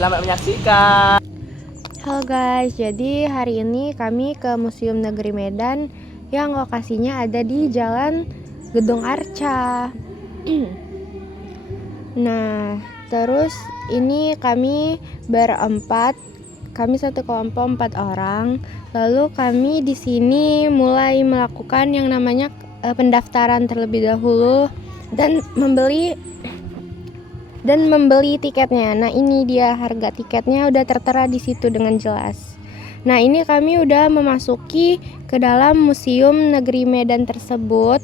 Selamat menyaksikan. Halo guys, jadi hari ini kami ke Museum Negeri Medan yang lokasinya ada di Jalan Gedung Arca. Nah, terus ini kami berempat, kami satu kelompok 4 orang. Lalu kami di sini mulai melakukan yang namanya pendaftaran terlebih dahulu dan membeli tiketnya. Nah, ini dia harga tiketnya udah tertera di situ dengan jelas. Nah, ini kami udah memasuki ke dalam Museum Negeri Medan tersebut.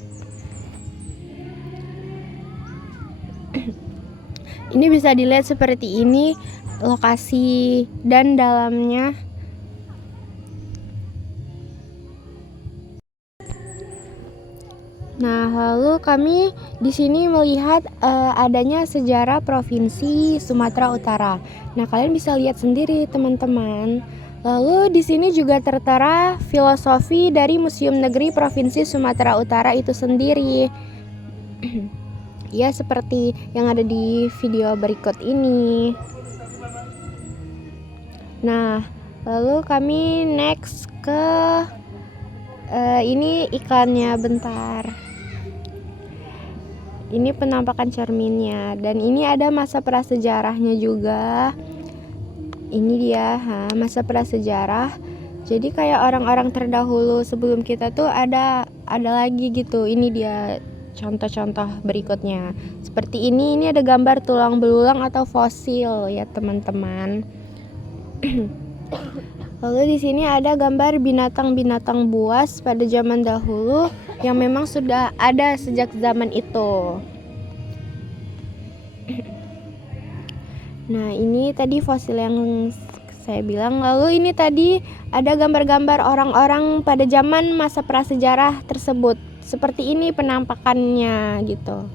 Ini bisa dilihat seperti ini lokasi dan dalamnya. Nah, lalu kami di sini melihat adanya sejarah Provinsi Sumatera Utara. Nah, kalian bisa lihat sendiri, teman-teman. Lalu di sini juga tertera filosofi dari Museum Negeri Provinsi Sumatera Utara itu sendiri. Ya, seperti yang ada di video berikut ini. Nah, lalu kami next ke ini iklannya bentar. Ini penampakan cerminnya, dan ini ada masa prasejarahnya juga. Ini dia masa prasejarah. Jadi kayak orang-orang terdahulu sebelum kita tuh ada lagi gitu. Ini dia contoh-contoh berikutnya. Seperti ini ada gambar tulang belulang atau fosil ya, teman-teman. Lalu di sini ada gambar binatang-binatang buas pada zaman dahulu yang memang sudah ada sejak zaman itu. Nah, ini tadi fosil yang saya bilang. Lalu ini tadi ada gambar-gambar orang-orang pada zaman masa prasejarah tersebut. Seperti ini penampakannya gitu.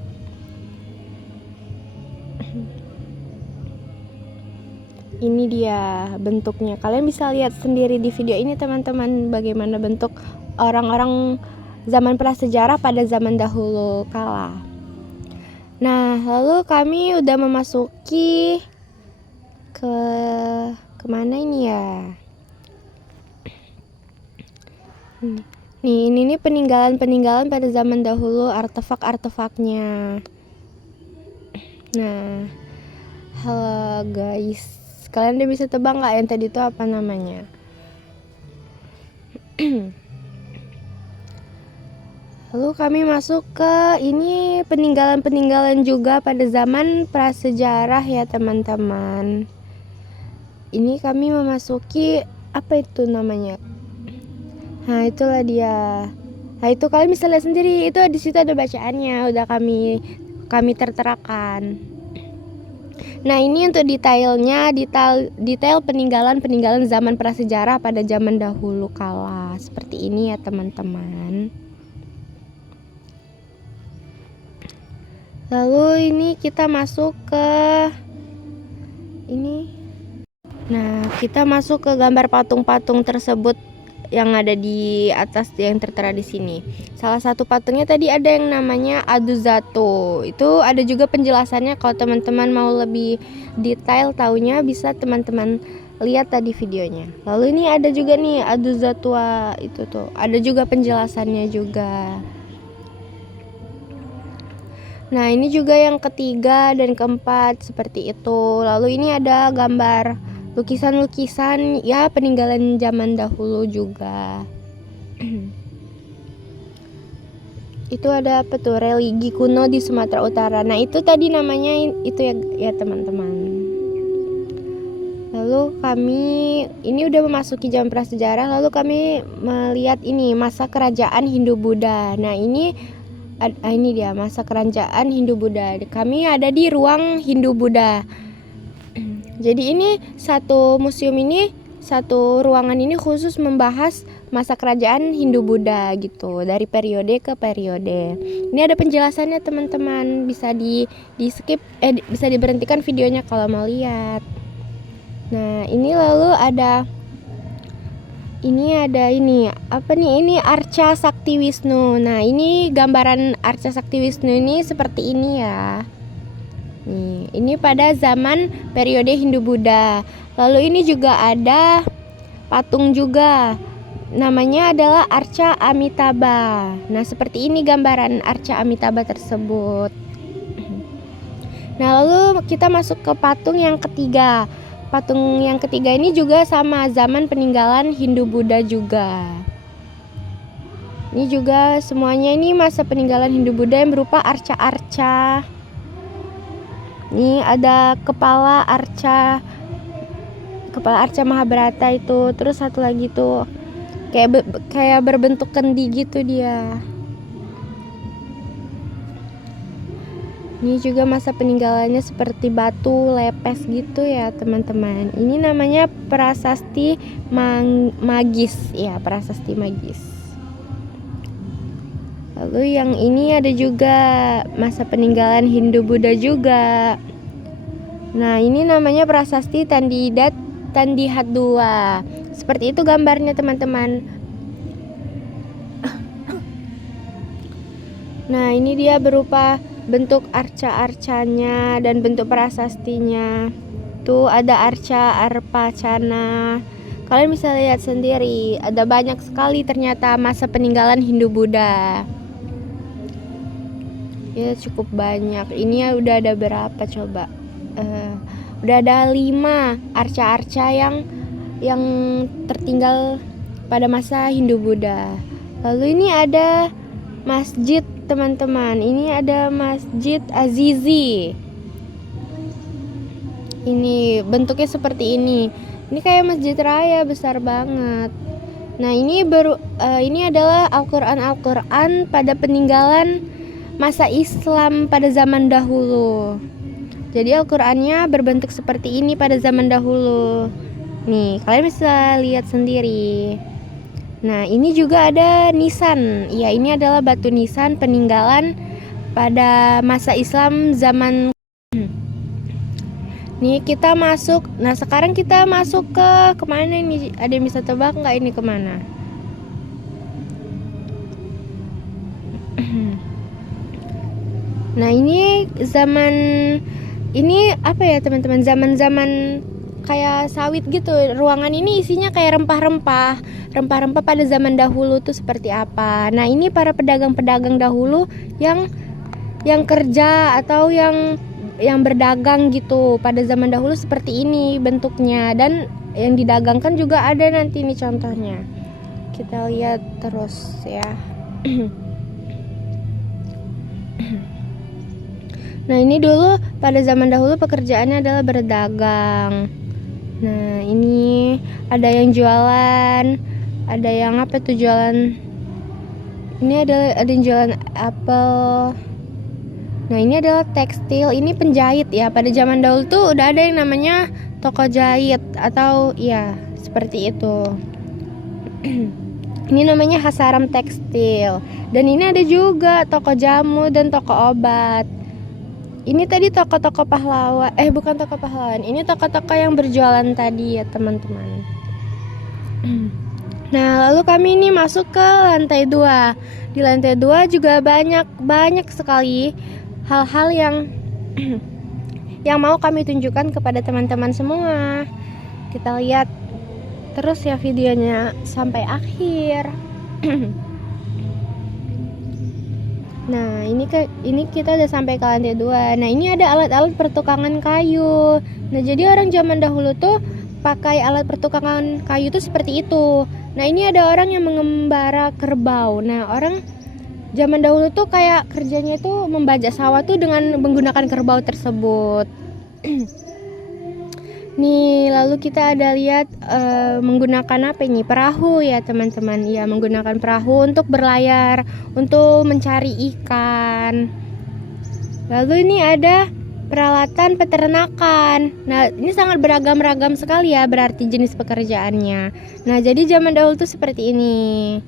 Ini dia bentuknya. Kalian bisa lihat sendiri di video ini, teman-teman, bagaimana bentuk orang-orang zaman prasejarah pada zaman dahulu kala. Nah, lalu kami udah memasuki ke kemana ini ya? Nih, ini peninggalan-peninggalan pada zaman dahulu, artefak-artefaknya. Nah, halo guys. Kalian udah bisa tebak nggak yang tadi itu apa namanya? Lalu kami masuk ke ini peninggalan-peninggalan juga pada zaman prasejarah ya, teman-teman. Ini kami memasuki apa itu namanya? Nah, itulah dia. Nah, itu kalian bisa lihat sendiri, itu di situ ada bacaannya, udah kami terterakan. Nah, ini untuk detailnya, detail peninggalan zaman prasejarah pada zaman dahulu kala. Seperti ini ya, teman-teman. Lalu ini kita masuk ke ini. Nah, kita masuk ke gambar patung-patung tersebut yang ada di atas yang tertera di sini. Salah satu patungnya tadi ada yang namanya Aduzato. Itu ada juga penjelasannya, kalau teman-teman mau lebih detail taunya bisa teman-teman lihat tadi videonya. Lalu ini ada juga nih Aduzatua itu tuh. Ada juga penjelasannya juga. Nah, ini juga yang ketiga dan keempat seperti itu. Lalu ini ada gambar lukisan-lukisan ya peninggalan zaman dahulu juga. Itu ada apa tuh, religi kuno di Sumatera Utara. Nah, itu tadi namanya itu ya teman-teman. Lalu kami ini udah memasuki zaman prasejarah. Lalu kami melihat ini masa kerajaan Hindu-Buddha. Nah, ini dia masa kerajaan Hindu-Buddha. Kami ada di ruang Hindu-Buddha. Jadi ini satu ruangan ini khusus membahas masa kerajaan Hindu-Buddha gitu, dari periode ke periode. Ini ada penjelasannya, teman-teman. Bisa di skip, bisa diberhentikan videonya kalau mau lihat. Nah, ini lalu ada apa nih? Ini Arca Sakti Wisnu. Nah, ini gambaran Arca Sakti Wisnu ini seperti ini ya. Nih, ini pada zaman periode Hindu-Buddha. Lalu ini juga ada patung juga. Namanya adalah Arca Amitabha. Nah, seperti ini gambaran Arca Amitabha tersebut. Nah, lalu kita masuk ke patung yang ketiga. Patung yang ketiga ini juga sama zaman peninggalan Hindu-Buddha juga. Ini juga semuanya ini masa peninggalan Hindu-Buddha yang berupa arca-arca. Ini ada kepala arca Mahabharata itu. Terus satu lagi tuh kayak berbentuk kendi gitu dia. Ini juga masa peninggalannya seperti batu lepes gitu ya teman-teman. Ini namanya prasasti magis ya, prasasti magis. Lalu yang ini ada juga masa peninggalan Hindu-Buddha juga. Nah, ini namanya prasasti Tandihat 2. Seperti itu gambarnya teman-teman. Nah, ini dia berupa bentuk arca-arcanya dan bentuk prasastinya. Tuh ada arca Arpacana. Kalian bisa lihat sendiri, ada banyak sekali ternyata masa peninggalan Hindu-Buddha. Ya cukup banyak. Ini udah ada berapa coba? Udah ada 5 arca-arca yang tertinggal pada masa Hindu-Buddha. Lalu ini ada masjid teman-teman. Ini ada Masjid Azizi. Ini bentuknya seperti ini. Ini kayak masjid raya besar banget. Nah, ini adalah Al-Qur'an pada peninggalan masa Islam pada zaman dahulu. Jadi Al-Qur'annya berbentuk seperti ini pada zaman dahulu. Nih, kalian bisa lihat sendiri. Nah, ini juga ada nisan. Ya, ini adalah batu nisan peninggalan pada masa Islam zaman. Nih, kita masuk. Nah, sekarang kita masuk ke kemana nih? Ada yang bisa tebak nggak ini kemana? Nah, ini apa ya teman-teman, zaman-zaman kayak sawit gitu. Ruangan ini isinya kayak rempah-rempah pada zaman dahulu tuh seperti apa. Nah, ini para pedagang-pedagang dahulu yang kerja atau yang berdagang gitu pada zaman dahulu seperti ini bentuknya, dan yang didagangkan juga ada nanti nih contohnya. Kita lihat terus ya. Nah, ini dulu pada zaman dahulu pekerjaannya adalah berdagang. Nah, ini ada yang jualan, ada yang apa tuh jualan. Ini ada yang jualan apel. Nah, ini adalah tekstil, ini penjahit ya. Pada zaman dahulu tuh udah ada yang namanya toko jahit atau ya seperti itu. Ini namanya Hasaram Tekstil. Dan ini ada juga toko jamu dan toko obat. Ini tadi toko-toko pahlawan, bukan toko pahlawan. Ini toko-toko yang berjualan tadi ya teman-teman. Nah, lalu kami ini masuk ke lantai 2. Di lantai 2 juga banyak sekali hal-hal yang mau kami tunjukkan kepada teman-teman semua. Kita lihat terus ya videonya sampai akhir. Nah, ini kita udah sampai ke lantai 2. Nah, ini ada alat-alat pertukangan kayu. Nah, jadi orang zaman dahulu tuh pakai alat pertukangan kayu tuh seperti itu. Nah, ini ada orang yang mengembara kerbau. Nah, orang zaman dahulu tuh kayak kerjanya itu membajak sawah tuh dengan menggunakan kerbau tersebut. Nih, lalu kita ada lihat menggunakan apa ini? Perahu ya teman-teman. Ya, menggunakan perahu untuk berlayar, untuk mencari ikan. Lalu ini ada peralatan peternakan. Nah, ini sangat beragam-ragam sekali ya berarti jenis pekerjaannya. Nah, jadi zaman dahulu tuh seperti ini.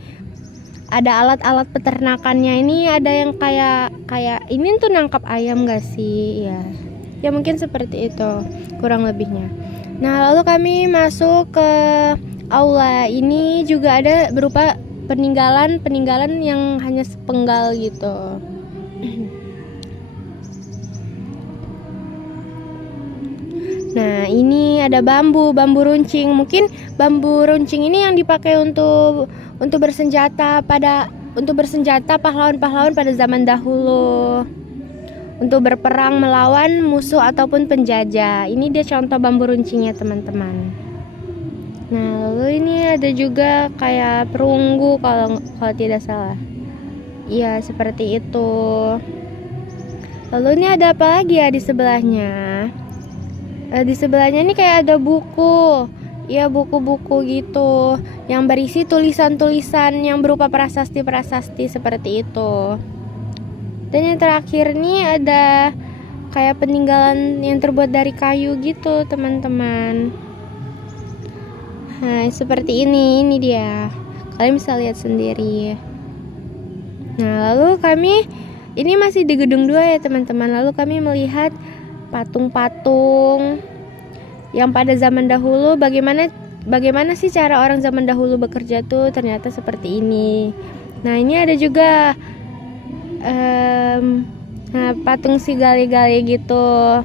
Ada alat-alat peternakannya, ini ada yang kayak ini tuh nangkap ayam gak sih? Ya mungkin seperti itu kurang lebihnya. Nah, lalu kami masuk ke aula. Ini juga ada berupa peninggalan yang hanya sepenggal gitu. ini ada bambu runcing. Mungkin bambu runcing ini yang dipakai untuk bersenjata pahlawan-pahlawan pada zaman dahulu, untuk berperang melawan musuh ataupun penjajah. Ini dia contoh bambu runcingnya, teman-teman. Nah, lalu ini ada juga kayak perunggu kalau tidak salah. Iya, seperti itu. Lalu ini ada apa lagi ya di sebelahnya? Di sebelahnya ini kayak ada buku. Ya, buku-buku gitu yang berisi tulisan-tulisan yang berupa prasasti-prasasti seperti itu. Dan yang terakhir nih ada kayak peninggalan yang terbuat dari kayu gitu, teman-teman. Nah, seperti ini dia. Kalian bisa lihat sendiri. Nah, lalu kami ini masih di gedung 2 ya, teman-teman. Lalu kami melihat patung-patung yang pada zaman dahulu, bagaimana sih cara orang zaman dahulu bekerja tuh, ternyata seperti ini. Nah, ini ada juga patung si gali-gali gitu.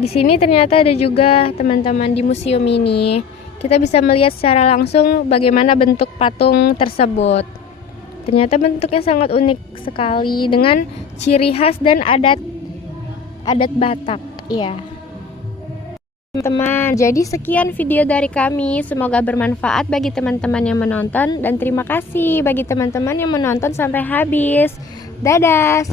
Di sini ternyata ada juga, teman-teman, di museum ini. Kita bisa melihat secara langsung bagaimana bentuk patung tersebut. Ternyata bentuknya sangat unik sekali dengan ciri khas dan adat Batak. Iya. Teman-teman, jadi sekian video dari kami. Semoga bermanfaat bagi teman-teman yang menonton, dan terima kasih bagi teman-teman yang menonton sampai habis. Dadah.